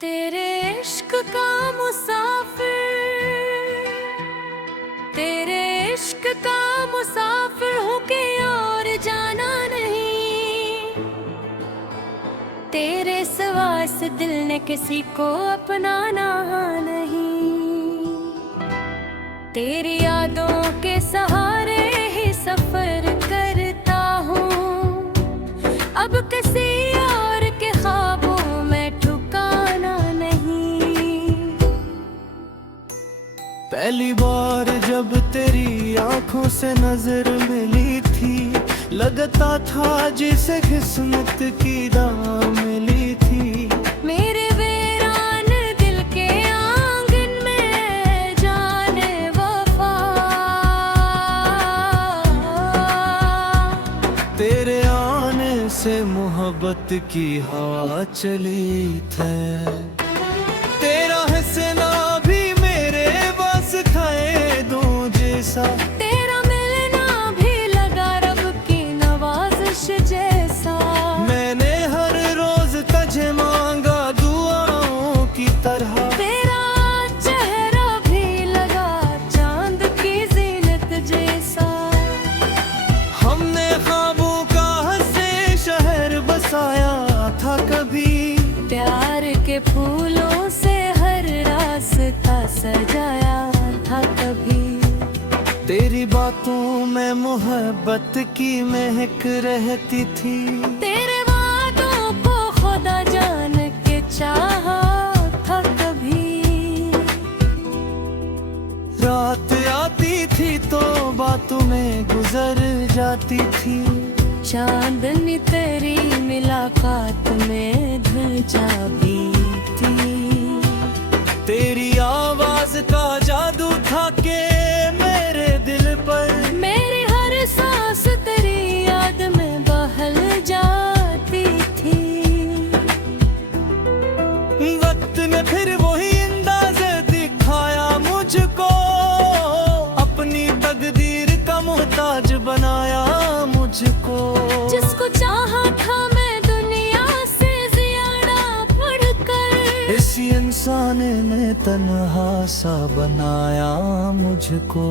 तेरे इश्क का मुसाफिर, तेरे इश्क का मुसाफिर हूँ कि और जाना नहीं। तेरे सिवा इस दिल ने किसी को अपनाना नहीं। तेरी यादों के सहारे ही सफर करता हूँ, अब किसी और के ख्वाबों में ठिकाना नहीं। पहली बार जब तेरी आंखों से नजर मिली थी, लगता था जिसे किस्मत की राह मिली थी। मेरे वीरान दिल के आंगन में जाने वफा, तेरे आने से मोहब्बत की हवा चली थी। तेरा हंसना भी मेरे बस खाए दो जैसा, तेरा मिलना भी लगा रब की नवाजिश जैसा। मैंने हर रोज तुझे मांगा दुआओं की तरह। तेरा चेहरा भी लगा चांद की जीनत जैसा। हमने ख्वाबों का हंसे शहर बसाया था कभी, प्यार के फूलों से हर रास्ता सजाया था कभी। तेरी बातों में मोहब्बत की महक रहती थी। तेरे वादों को खुदा जान के चाहा था कभी। रात आती थी तो बातों में गुजर जाती थी। चांदनी तेरी मुलाकात में धजा भी थी। तेरी आवाज का जादू था के मेरे दिल पर, मेरी हर सांस तेरी याद में बहल जाती थी। वक्त ने फिर वही अंदाज़े दिखाया मुझको, अपनी तकदीर का मोहताज बनाया मुझको। जिसको चाहा था मैं दुनिया से ज्यादा पढ़कर, इसी इंसान ने तन्हा सा बनाया मुझको।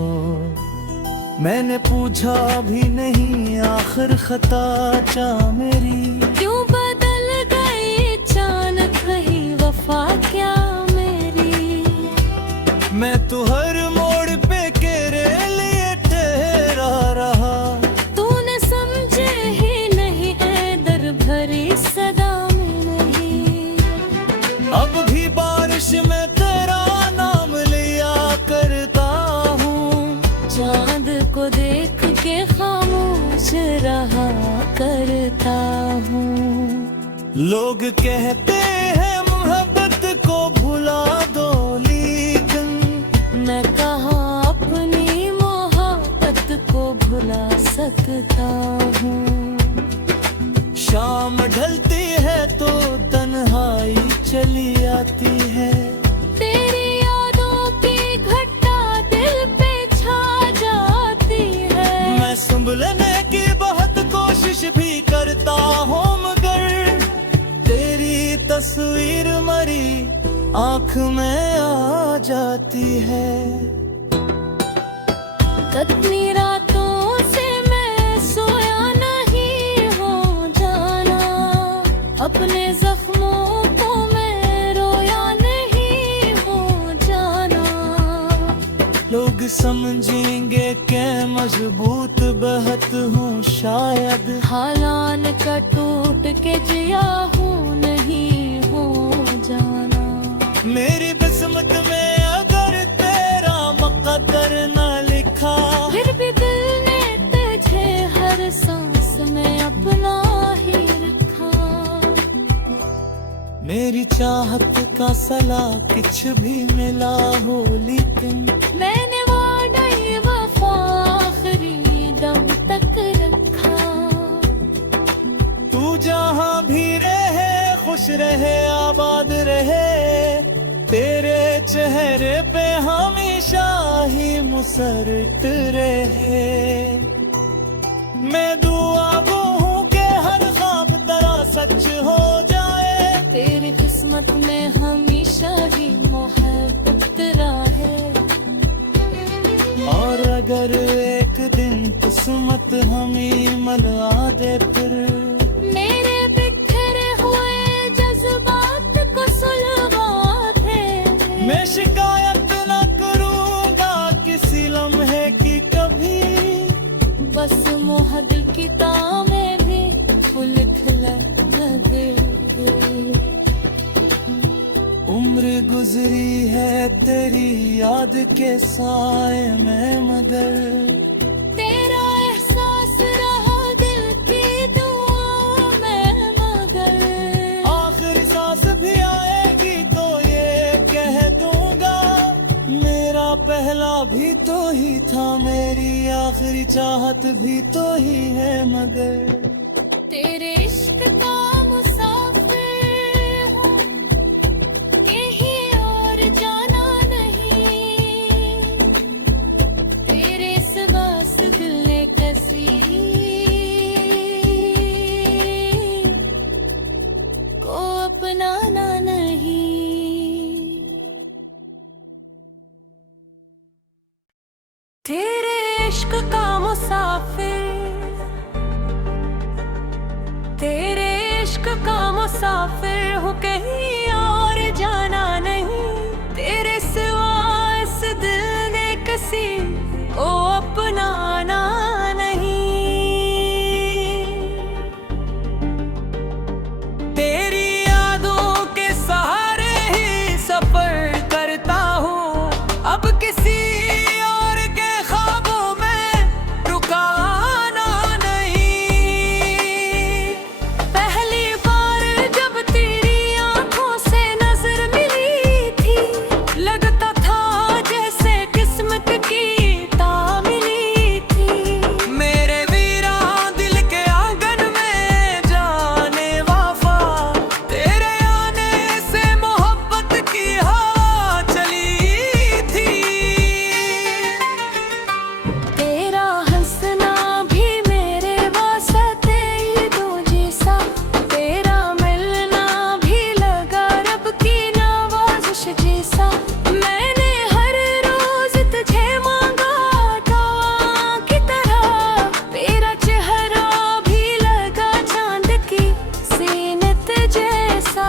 मैंने पूछा भी नहीं आखिर खता क्या मेरी, क्यों बदल गई अचानक रही वफा क्या मेरी। मैं तो हर मोड़ पे तेरे लिए ठहरा रहा। तूने समझे ही नहीं है दर भरी सदा में नहीं। अब भी बारिश में तेरा नाम लिया करता हूँ, चांद को देख के खामोश रहा करता हूँ। लोग कहते हैं मोहब्बत को भुला दो, लेकिन मैं कहाँ अपनी मोहब्बत को भुला सकता हूँ। शाम ढलती है तो तन्हाई चली आती है। तेरी यादों की घटा दिल पे छा जाती है। मैं संभलने की बहुत कोशिश भी करता हूँ, मगर तेरी तस्वीर मरी आँख में आ जाती है। कितनी रातों से मैं सोया नहीं हो जाना, अपने जख्मों को मैं रोया नहीं हो जाना। लोग समझेंगे कि मजबूत बहत हूँ शायद, हालान का टूट के जिया हूँ नहीं हो जाना। मेरी किस्मत में अगर तेरा मुक़द्दर न लिखा, फिर भी दिल ने तुझे हर सांस में अपना ही रखा। मेरी चाहत का सला कुछ भी मिला हो, लेकिन मैंने वादा ये वफा आखिरी दम तक रखा। तू जहाँ भी रहे खुश रहे आबाद रहे, तेरे चेहरे पे हमेशा ही मुसरत रहे। मैं दुआ गो हूँ कि हर ख्वाब तेरा सच हो जाए। तेरी किस्मत में हमेशा ही मोहब्बत राहे। और अगर एक दिन किस्मत हमें मिला दे फिर मेरे बिखरे हुए जज्बात को सुलगा दे। मैं शिकायत न करूँगा किसी लम्हे की कभी, बस मोह दिल की तामें भी फूल खिला दे। उम्र गुजरी है तेरी याद के साए में, मगर तेरा एहसास रहा दिल की दुआ में, मगर आखिरी सांस भी आएगी तो ये कह दूंगा मेरा पहला भी तो ही था, मेरी आखिरी चाहत भी तो ही है, मगर तेरे इश्क का मुसाफिर हूँ, कहीं और जाना नहीं। तेरे सिवा से दिल ने कसी को अपनाना नहीं। तेरे इश्क का मुसाफिर, तेरे इश्क का मुसाफिर हूँ, कहीं और जाना नहीं। तेरे सिवा इस दिल ने किसी को अपनाना नहीं। तेरी यादों के सहारे ही सफर करता हूँ, अब किसी और के ख्वाबों में रुकाना नहीं। पहली बार जब तेरी आंखों से नजर मिली थी, लगता था जैसे किस्मत की तामिली थी। मेरे वीरा दिल के आंगन में जाने वफा, तेरे आने से मोहब्बत की हवा चली थी। तेरा हंसना भी मेरे वास्ते ईदों जैसा, तेरा मिलना भी लगा रब की नवाज़िश जैसा। मैंने हर रोज तुझे मांगा दुआ की तरह, तेरा चेहरा भी लगा चांद की सीनत जैसा।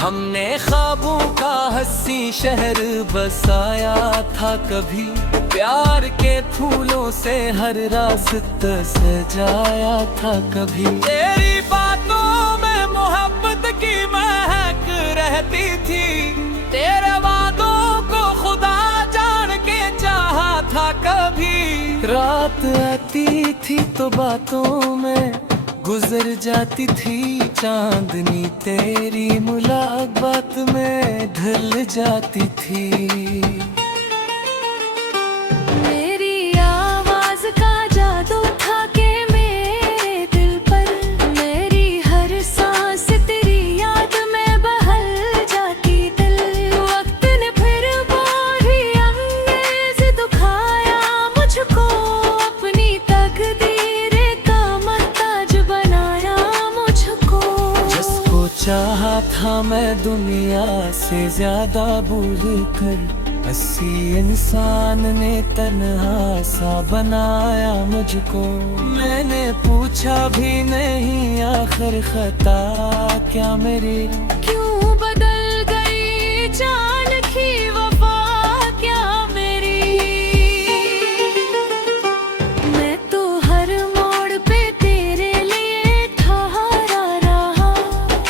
हमने ख्वाबों का हंसी शहर बसाया था कभी, प्यार के फूलों से हर रास्ता सजाया था कभी। तेरी बातों में मोहब्बत की महक रहती थी, तेरे वादों को खुदा जान के चाहा था कभी। रात आती थी तो बातों में गुजर जाती थी चांदनी, तेरी मुलाकात में ढल जाती थी। मेरी आवाज का जादू था के मेरे दिल पर, मेरी हर सांस तेरी याद में बहल जाती दिल। वक्त ने फिर बारी अंगेज दुखाया मुझको, अपनी तकदीर का महताज बनाया मुझको। जिसको चाहा था मैं दुनिया से ज्यादा भूल कर, हंसी इंसान ने तन्हा सा बनाया मुझको। मैंने पूछा भी नहीं आखिर खता क्या मेरी, क्यों बदल गई जान की वफा क्या मेरी। मैं तो हर मोड़ पे तेरे लिए ठहरा रहा,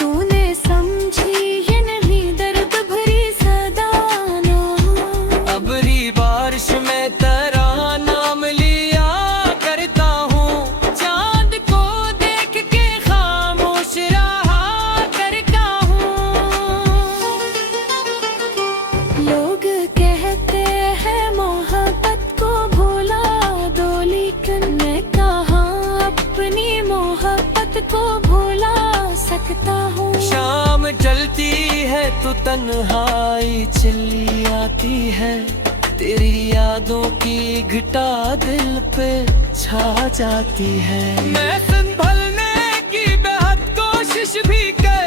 तूने समझी ये नहीं दर्द भरी सदाना। अबरी बारिश में तेरा नाम लिया करता हूँ, चांद को देख के खामोश रहा करता हूँ। लोग कहते हैं मोहब्बत को भुला दो, लेकिन मैं कहाँ अपनी मोहब्बत को भुला सकता हूँ। शाम ढलती है तो तन्हाई चली आती है, तेरी यादों की घटा दिल पे छा जाती है। मैं संभलने की बेहद कोशिश भी कर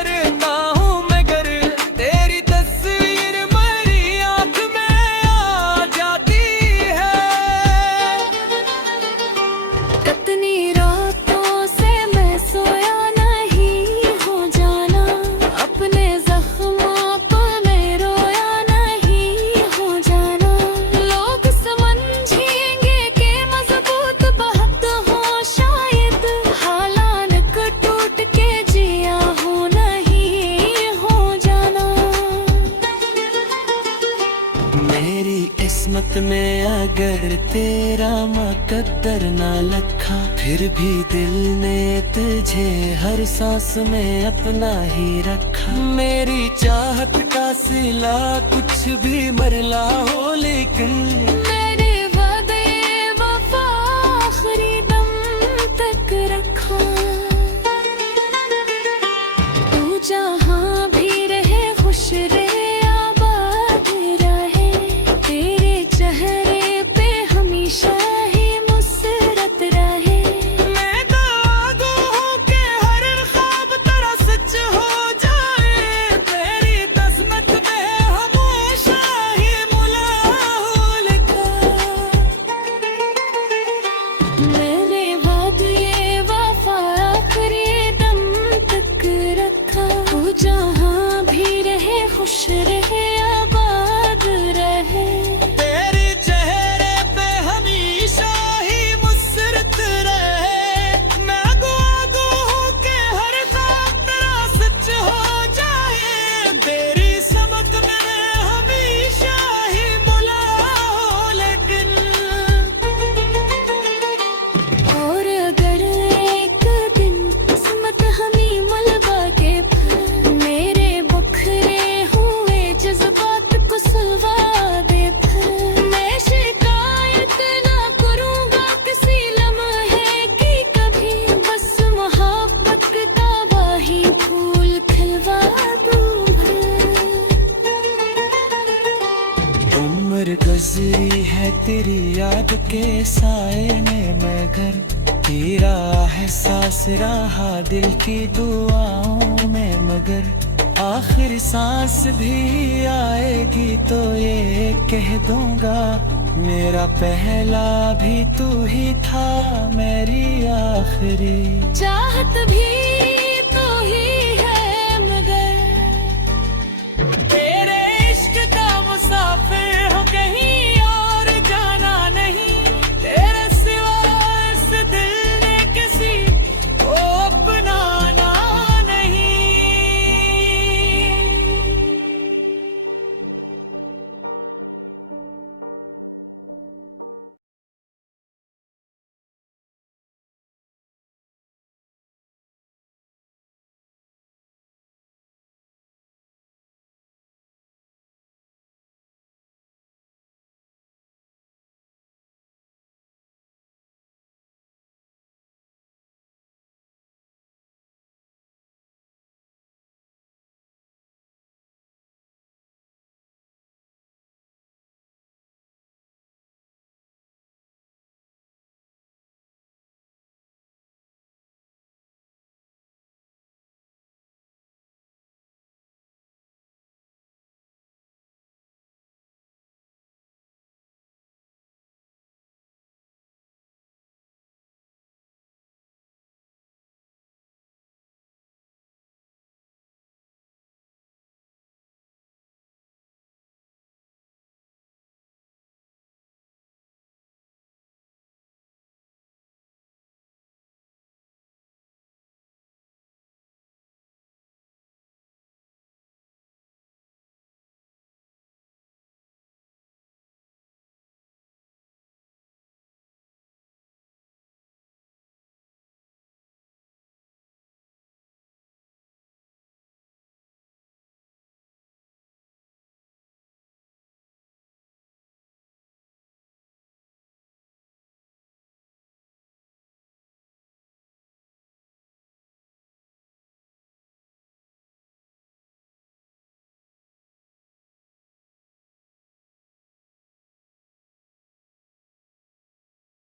किस्मत में अगर तेरा मुकद्दर ना लिखा, फिर भी दिल ने तुझे हर सांस में अपना ही रखा। मेरी चाहत का सिला कुछ भी मरला हो, लेकिन मेरे वादे वफा आखिरी दम तक रखा। तू जहाँ भी रहे खुश रहे आबाद रहे, तेरे चेहरे पे हमेशा ही मुस्कुरात रहे। मैं दागो हूँ कि हर ख्वाब तेरा सच हो जाए, तेरी किस्मत में हमेशा ही मुलाकात लिखा। मैंने वादे वफा आखिरी दम तक रखा। तू जहाँ भी रहे खुश रहे आबाद रहे। तेरे चेहरे पे हमेशा ही मुस्कुरात रहे। मैं दुआ हूँ कि हर ख्वाब तेरा सच हो जाए, तेरी समझ में हमेशा ही मुलाकात लेकिन। और अगर एक दिन किस्मत हमें मलबा के फिर मेरे बखरे हुए जज्बात को सुलवा दे, फिर मैं शिकायत ना करूँगा किसी लम्हे की कभी, बस मोहब्बत का वही फूल खिलवा दूँ। उम्र गुजरी है तेरी याद के साए में, मगर तेरा एहसास रहा दिल की दुआओं में। मगर आखिर सांस भी आएगी तो ये कह दूंगा, मेरा पहला भी तू ही था, मेरी आखिरी। चाहत भी